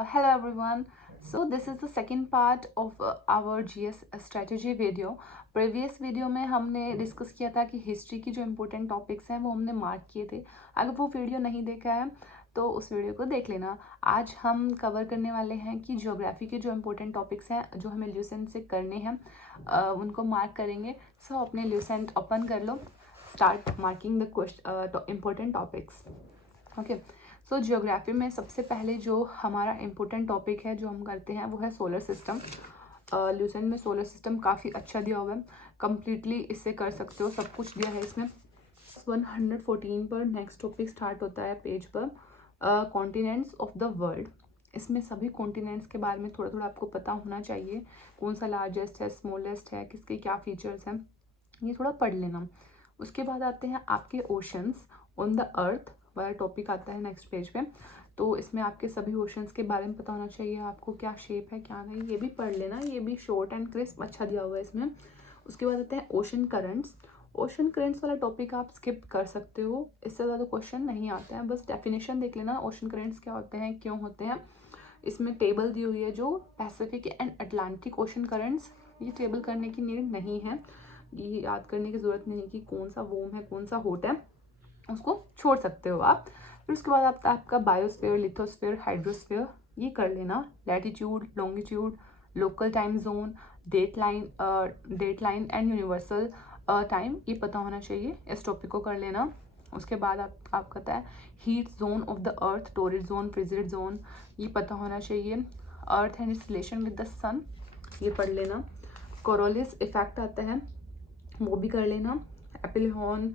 Hello everyone. So this is the second part of our GS strategy video. Previous video में हमने discuss किया था कि history की जो इम्पोर्टेंट टॉपिक्स हैं वो हमने मार्क किए थे. अगर वो वीडियो नहीं देखा है तो उस वीडियो को देख लेना. आज हम कवर करने वाले हैं कि ज्योग्राफी के जो इम्पोर्टेंट टॉपिक्स हैं जो हमें ल्यूसेंट से करने हैं उनको मार्क करेंगे. सो अपने ल्यूसेंट ओपन कर लो. Start marking the important topics. Okay. So geography में सबसे पहले जो हमारा इम्पोर्टेंट टॉपिक है जो हम करते हैं वो है सोलर सिस्टम. ल्यूसेंट में सोलर सिस्टम काफ़ी अच्छा दिया हुआ है. कंप्लीटली इससे कर सकते हो, सब कुछ दिया है इसमें. 114 पर नेक्स्ट टॉपिक स्टार्ट होता है पेज पर, कॉन्टिनेंट्स ऑफ द वर्ल्ड. इसमें सभी कॉन्टिनेंट्स के बारे में थोड़ा थोड़ा आपको पता होना चाहिए. कौन सा लार्जेस्ट है, स्मॉलेस्ट है, किसके क्या फीचर्स हैं, ये थोड़ा पढ़ लेना. उसके बाद आते हैं आपके ओशंस ऑन द अर्थ वाला टॉपिक आता है नेक्स्ट पेज पे. तो इसमें आपके सभी ओशंस के बारे में पता होना चाहिए आपको, क्या शेप है क्या नहीं, ये भी पढ़ लेना. ये भी शॉर्ट एंड क्रिस्प अच्छा दिया हुआ है इसमें. उसके बाद आते हैं ओशन करंट्स. ओशन करंट्स वाला टॉपिक आप स्किप कर सकते हो, इससे ज़्यादा क्वेश्चन नहीं आते हैं. बस डेफिनेशन देख लेना ओशन करंट्स क्या होते हैं, क्यों होते हैं. इसमें टेबल दी हुई है जो Pacific and Atlantic ocean currents. ये टेबल करने की नीड नहीं है, ये याद करने की ज़रूरत नहीं कि कौन सा वोम है कौन सा हॉट है, उसको छोड़ सकते हो आप. फिर उसके बाद आपका बायोस्फीयर, लिथोस्फीयर, हाइड्रोस्फीयर, ये कर लेना. Latitude, longitude, local time zone, date line and universal time, ये पता होना चाहिए. इस टॉपिक को कर लेना. उसके बाद आप कहता है heat zone of the earth, torrid zone, frigid zone, ये पता होना चाहिए. Earth and its relation with the sun, ये पढ़ लेना. कोरोलिस इफेक्ट आता है, वो भी कर लेना. एपिलियन,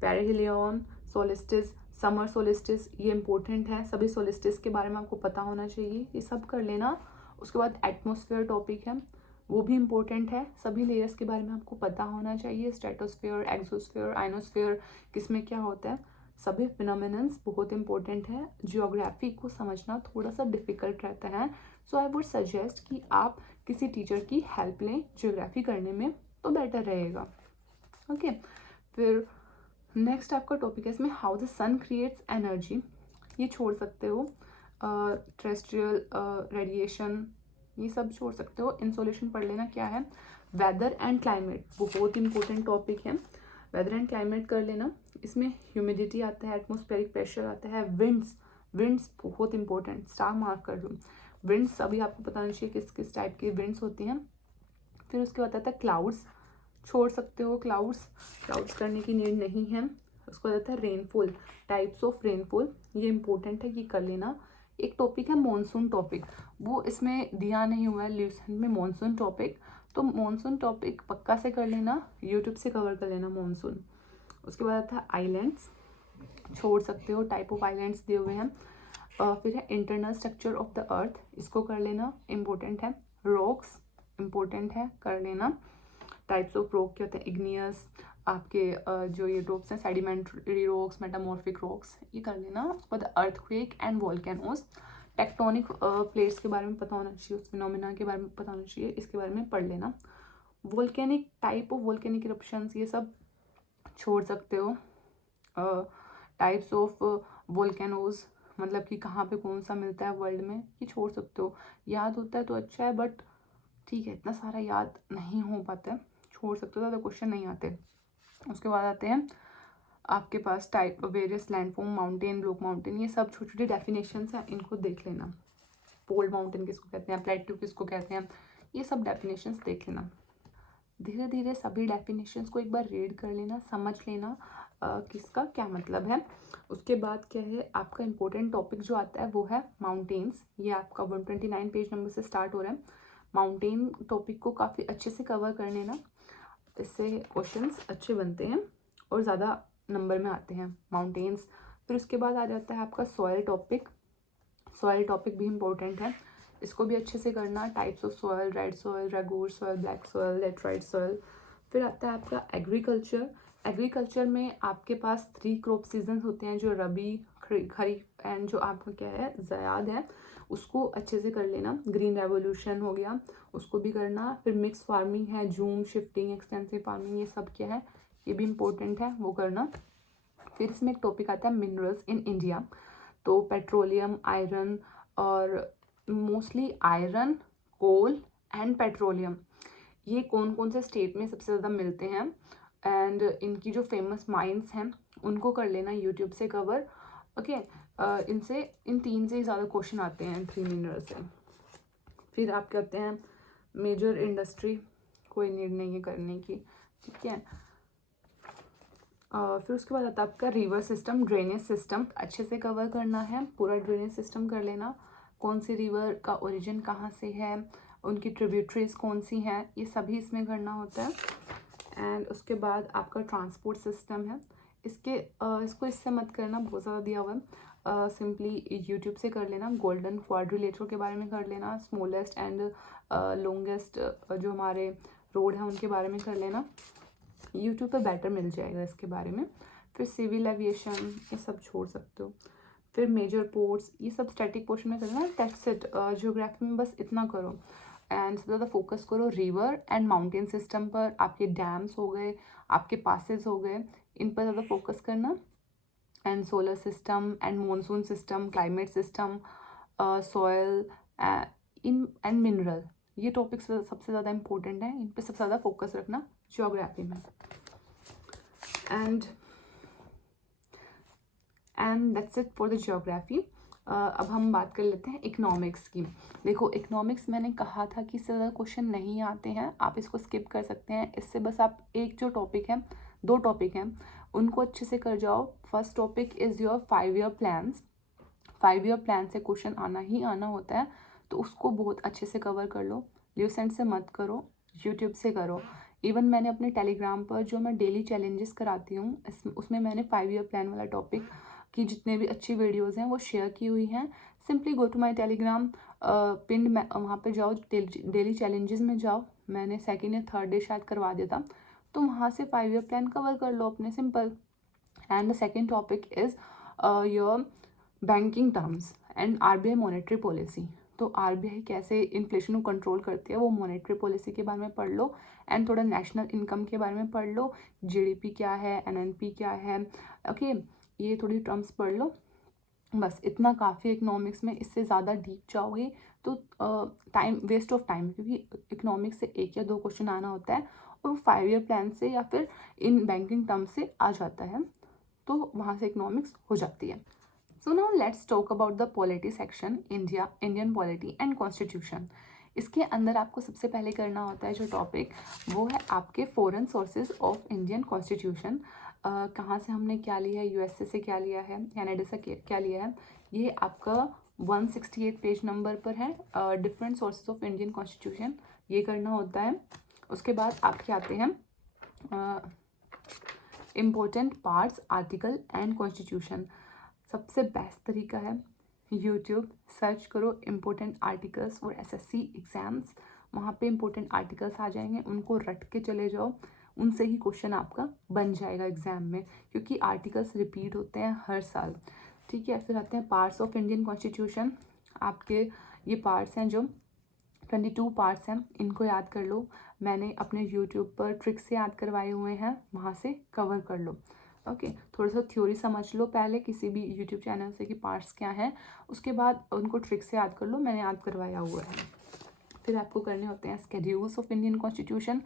पेरिहिलियन, सोलिस्टिस, समर सोलिस्टिस, ये इंपॉर्टेंट है. सभी सोलिस्टिस के बारे में आपको पता होना चाहिए, ये सब कर लेना. उसके बाद एटमॉस्फेयर टॉपिक है, वो भी इम्पोर्टेंट है. सभी लेयर्स के बारे में आपको पता होना चाहिए. स्ट्रेटोस्फेयर, एक्सोस्फेयर, आइनोस्फेयर, किसमें क्या होता है, सभी फिनोमिनन्स बहुत इंपॉर्टेंट है. जियोग्राफी को समझना थोड़ा सा डिफिकल्ट रहता है. सो आई वुड सजेस्ट कि आप किसी टीचर की हेल्प लें जियोग्राफी करने में, तो बेटर रहेगा. ओके. फिर नेक्स्ट आपका टॉपिक है इसमें how the sun creates energy, ये छोड़ सकते हो. टेरेस्ट्रियल रेडिएशन, ये सब छोड़ सकते हो. इंसोलेशन पढ़ लेना क्या है. वेदर एंड क्लाइमेट बहुत इंपॉर्टेंट टॉपिक है. वेदर एंड क्लाइमेट कर लेना. इसमें ह्यूमिडिटी आता है, एटमॉस्फेरिक प्रेशर आता है, विंड्स बहुत इंपॉर्टेंट, स्टार मार्क कर लो. विंड्स अभी आपको पता नहीं चाहिए किस किस टाइप की विंड्स होती हैं. फिर उसके बाद आता है क्लाउड्स, छोड़ सकते हो. क्लाउड्स करने की नीड नहीं है. उसको आता है रेनफॉल, टाइप्स ऑफ रेनफॉल, ये इंपॉर्टेंट है कि कर लेना. एक टॉपिक है मॉनसून टॉपिक, वो इसमें दिया नहीं हुआ है ल्यूसेंट में. मॉनसून टॉपिक, तो मॉनसून टॉपिक पक्का से कर लेना, यूट्यूब से कवर कर लेना मॉनसून. उसके बाद आता है आइलैंड्स, छोड़ सकते हो, टाइप ऑफ आइलैंड्स दिए हुए हैं. फिर है इंटरनल स्ट्रक्चर ऑफ द अर्थ, इसको कर लेना, इम्पोर्टेंट है. रॉक्स इम्पोर्टेंट है, कर लेना. टाइप्स ऑफ रॉक क्या होते हैं, इग्नियस, आपके जो ये रॉक्स हैं, सेडिमेंट्री रॉक्स, मेटामॉर्फिक रॉक्स, ये कर लेना. उसके बाद earthquake and volcanoes, tectonic plates के बारे में पता होना चाहिए, उस फिनोमिना के बारे में पता होना चाहिए, इसके बारे में पढ़ लेना. Volcanic, type of volcanic eruptions, ये सब छोड़ सकते हो. टाइप्स ऑफ वोल्केनोज, मतलब कि कहाँ पे कौन सा मिलता है वर्ल्ड में, ये छोड़ सकते हो. याद होता है तो अच्छा है, बट ठीक है, इतना सारा याद नहीं हो पाता है, छोड़ सकते हो, ज़्यादा क्वेश्चन नहीं आते. उसके बाद आते हैं आपके पास type various landform, mountain, block mountain, ये सब छोटी छोटी डेफिनेशंस हैं, इनको देख लेना. पोल माउंटेन किसको कहते हैं, प्लेट्यू किसको कहते हैं, ये सब डेफिनेशंस देख लेना. धीरे धीरे सभी डेफिनेशंस को एक बार रीड कर लेना, समझ लेना किसका क्या मतलब है. उसके बाद क्या है आपका इम्पोर्टेंट टॉपिक जो आता है वो है माउंटेन्स. ये आपका 129 पेज नंबर से स्टार्ट हो रहा है. माउंटेन टॉपिक को काफ़ी अच्छे से कवर कर लेना, इससे क्वेश्चंस अच्छे बनते हैं और ज़्यादा नंबर में आते हैं माउंटेन्स. फिर उसके बाद आ जाता है आपका सॉयल टॉपिक. सॉयल टॉपिक भी इम्पोर्टेंट है, इसको भी अच्छे से करना. Types of soil, red soil, regur soil, black soil, laterite soil. फिर आता है आपका एग्रीकल्चर. एग्रीकल्चर में आपके पास 3 क्रॉप सीजन होते हैं, जो रबी, खरीफ एंड जो आपका क्या है ज़याद है, उसको अच्छे से कर लेना. ग्रीन रेवोल्यूशन हो गया, उसको भी करना. फिर मिक्स फार्मिंग है, जूम शिफ्टिंग, एक्सटेंसिव फार्मिंग, ये सब क्या है, ये भी इम्पोर्टेंट है, वो करना. फिर इसमें एक टॉपिक आता है मिनरल्स इन इंडिया. तो पेट्रोलियम, आयरन और mostly iron, coal and petroleum, ये कौन कौन से स्टेट में सबसे ज़्यादा मिलते हैं, एंड इनकी जो फेमस माइंस हैं उनको कर लेना यूट्यूब से कवर। ओके, इनसे इन 3 से ही ज़्यादा क्वेश्चन आते हैं 3 मिनट से। फिर आप कहते हैं मेजर इंडस्ट्री, कोई नीड नहीं है करने की, ठीक है। फिर उसके बाद आता है आपका रिवर सिस्टम, ड्रेनेज सिस्टम अच्छे से कवर करना है, पूरा ड्रेनेज सिस्टम कर लेना, कौन सी रिवर का ओरिजिन कहाँ से है, उनकी ट्रिब्यूटरीज कौन सी हैं, ये सभी इसमें करना होता है। एंड उसके बाद आपका ट्रांसपोर्ट सिस्टम है, इसको इससे मत करना, बहुत ज़्यादा दिया हुआ है, सिंपली यूट्यूब से कर लेना। गोल्डन क्वाड्रिलेटरल के बारे में कर लेना, स्मॉलेस्ट एंड लॉन्गेस्ट जो हमारे रोड हैं उनके बारे में कर लेना, यूट्यूब पे बेटर मिल जाएगा इसके बारे में। फिर सिविल एविएशन ये सब छोड़ सकते हो। फिर मेजर पोर्ट्स, ये सब स्टैटिक पोर्शन में करना, दैट्स इट। ज्योग्राफी में बस इतना करो एंड सबसे ज़्यादा फोकस करो रिवर एंड माउंटेन सिस्टम पर, आपके डैम्स हो गए, आपके पासेस हो गए, इन पर ज़्यादा फोकस करना। And solar system and monsoon system, climate system, soil in and mineral, ये टॉपिक्स सबसे ज़्यादा इंपॉर्टेंट है, इन पर सबसे ज़्यादा फोकस रखना ज्योग्राफी में। And that's it for the geography. अब हम बात कर लेते हैं इकोनॉमिक्स की। देखो इकोनॉमिक्स मैंने कहा था कि इससे ज़्यादा क्वेश्चन नहीं आते हैं, आप इसको स्किप कर सकते हैं, इससे बस आप एक जो टॉपिक है, 2 टॉपिक हैं उनको अच्छे से कर जाओ। First topic is your 5 year plans, 5 year plan से क्वेश्चन आना ही आना होता है, तो उसको बहुत अच्छे से कवर कर लो। ल्यूसेंट से मत करो, यूट्यूब से करो। इवन मैंने अपने टेलीग्राम पर जो मैं डेली चैलेंजेस कराती हूँ उसमें मैंने 5 ईयर प्लान वाला टॉपिक की जितने भी अच्छी वीडियोस हैं वो शेयर की हुई हैं। Simply go to my Telegram पिंड, वहाँ पे जाओ, डेली चैलेंजेस में जाओ, मैंने 2nd या 3rd डे शायद करवा दिया था, तो वहाँ से 5 ईयर प्लान कवर कर लो अपने, simple. And the second topic is your banking terms and RBI monetary policy. तो आरबीआई कैसे इन्फ्लेशन को कंट्रोल करती है वो मॉनेटरी पॉलिसी के बारे में पढ़ लो, एंड थोड़ा नेशनल इनकम के बारे में पढ़ लो, जीडीपी क्या है, एनएनपी क्या है, ओके, ये थोड़ी टर्म्स पढ़ लो, बस इतना काफ़ी इकोनॉमिक्स में। इससे ज़्यादा डीप जाओगे तो टाइम वेस्ट ऑफ टाइम, क्योंकि इकोनॉमिक्स से 1 या 2 क्वेश्चन आना होता है और वो 5 ईयर प्लान से या फिर इन बैंकिंग टर्म्स से आ जाता है, तो वहाँ से इकोनॉमिक्स हो जाती है। So now let's talk about the polity section, Indian polity and constitution. इसके अंदर आपको सबसे पहले करना होता है जो टॉपिक, वो है आपके foreign sources of Indian constitution. कहाँ से हमने क्या लिया है, यूएसए से क्या लिया है, कनाडा से क्या लिया है, ये आपका 168 पेज नंबर पर है, different sources of Indian constitution, ये करना होता है। उसके बाद आपके आते हैं important parts, article and constitution. सबसे बेस्ट तरीका है यूट्यूब, सर्च करो important articles for SSC exams, वहाँ पे इम्पोर्टेंट आर्टिकल्स आ जाएंगे, उनको रट के चले जाओ, उनसे ही क्वेश्चन आपका बन जाएगा एग्ज़ाम में, क्योंकि आर्टिकल्स रिपीट होते हैं हर साल, ठीक है। फिर आते हैं पार्ट्स ऑफ इंडियन कॉन्स्टिट्यूशन, आपके ये पार्ट्स हैं जो 22 पार्ट्स हैं, इनको याद कर लो, मैंने अपने यूट्यूब पर ट्रिक से याद करवाए हुए हैं, वहाँ से कवर कर लो, ओके। थोड़ा सा थ्योरी समझ लो पहले किसी भी यूट्यूब चैनल से कि पार्ट्स क्या हैं, उसके बाद उनको ट्रिक से याद कर लो, मैंने याद करवाया हुआ है। फिर आपको करने होते हैं schedules of Indian constitution,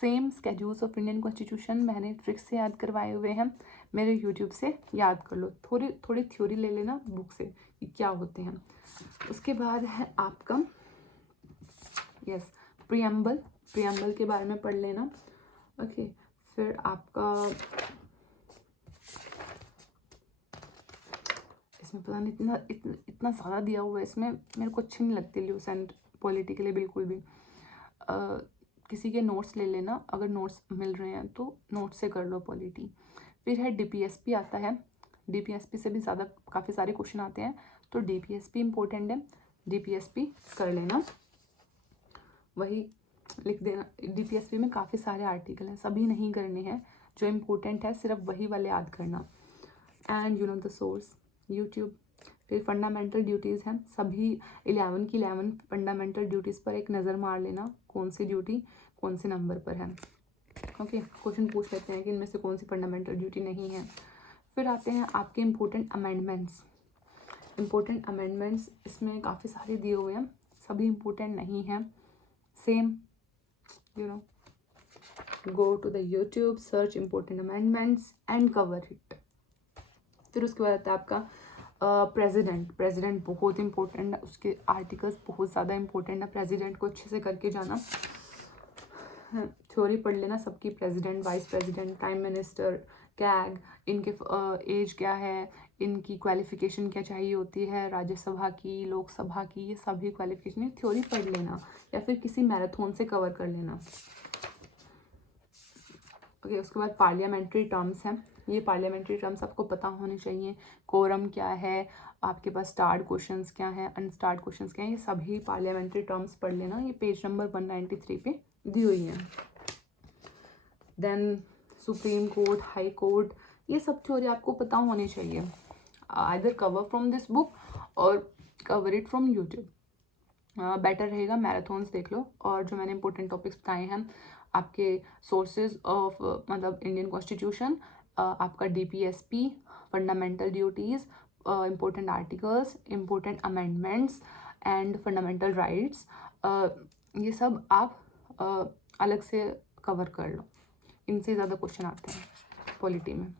same schedules of Indian constitution मैंने ट्रिक से याद करवाए हुए हैं, मेरे यूट्यूब से याद कर लो, थोड़ी थोड़ी थ्योरी ले लेना बुक से कि क्या होते हैं। उसके बाद है आपका यस प्रियम्बल के बारे में पढ़ लेना, ओके। फिर आपका इसमें पता नहीं इतना ज़्यादा दिया हुआ है, इसमें मेरे को अच्छी नहीं लगती ल्यूसेंट पॉलिटी के लिए बिल्कुल भी। किसी के नोट्स ले लेना, अगर नोट्स मिल रहे हैं तो नोट्स से कर लो पॉलिटी। फिर है डीपीएसपी आता है, डीपीएसपी से भी ज़्यादा काफ़ी सारे क्वेश्चन आते हैं, तो डीपीएसपी इम्पोर्टेंट है, डीपीएसपी कर लेना, वही लिख देना। डीपीएसपी में काफ़ी सारे आर्टिकल हैं, सभी नहीं करने हैं, जो इम्पोर्टेंट है सिर्फ वही वाले याद करना। And you know the source YouTube. फिर फंडामेंटल ड्यूटीज़ हैं, सभी 11 की 11 फंडामेंटल ड्यूटीज़ पर एक नज़र मार लेना, कौन सी ड्यूटी कौन से नंबर पर है, ओके। क्वेश्चन पूछ लेते हैं कि इनमें से कौन सी फंडामेंटल ड्यूटी नहीं है। फिर आते हैं आपके इम्पोर्टेंट अमेंडमेंट्स, इसमें काफ़ी सारे दिए हुए हैं, सभी इम्पोर्टेंट नहीं हैं. Same go to the YouTube, search important amendments and cover it. फिर उसके बाद आता है आपका प्रेसिडेंट बहुत इंपॉर्टेंट है, उसके आर्टिकल्स बहुत ज़्यादा इंपॉर्टेंट है. प्रेसिडेंट को अच्छे से करके जाना, थ्योरी पढ़ लेना सबकी, president, vice president, prime minister, CAG, इनके एज क्या है, इनकी क्वालिफिकेशन क्या चाहिए होती है, राज्यसभा की, लोकसभा की, ये सभी क्वालिफिकेशन थ्योरी पढ़ लेना या फिर किसी मैराथन से कवर कर लेना. ओके, उसके बाद पार्लियामेंट्री टर्म्स हैं. ये पार्लियामेंट्री टर्म्स आपको पता होने चाहिए. कोरम क्या है, आपके पास स्टार्ड क्वेश्चंस क्या है, अनस्टार्ड क्वेश्चंस क्या है, ये सभी पार्लियामेंट्री टर्म्स पढ़ लेना. ये पेज नंबर 193 पे दी हुई है. Then supreme court, high court, ये सब थ्योरी आपको पता होनी चाहिए. Either cover from this book और cover it from YouTube. Better रहेगा मैराथन्स देख लो. और जो मैंने इंपॉर्टेंट टॉपिक्स बताए हैं, आपके सोर्सेज ऑफ मतलब इंडियन कॉन्स्टिट्यूशन, आपका DPSP, fundamental duties, important articles, important amendments and fundamental rights, ये सब आप अलग से कवर कर लो. इनसे ज़्यादा क्वेश्चन आते हैं पॉलिटी में.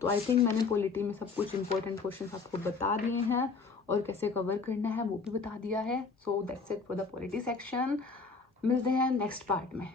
तो आई थिंक मैंने पॉलिटी में सब कुछ इंपॉर्टेंट क्वेश्चन आपको बता दिए हैं और कैसे कवर करना है वो भी बता दिया है. So that's it for the polity section. मिलते हैं नेक्स्ट पार्ट में.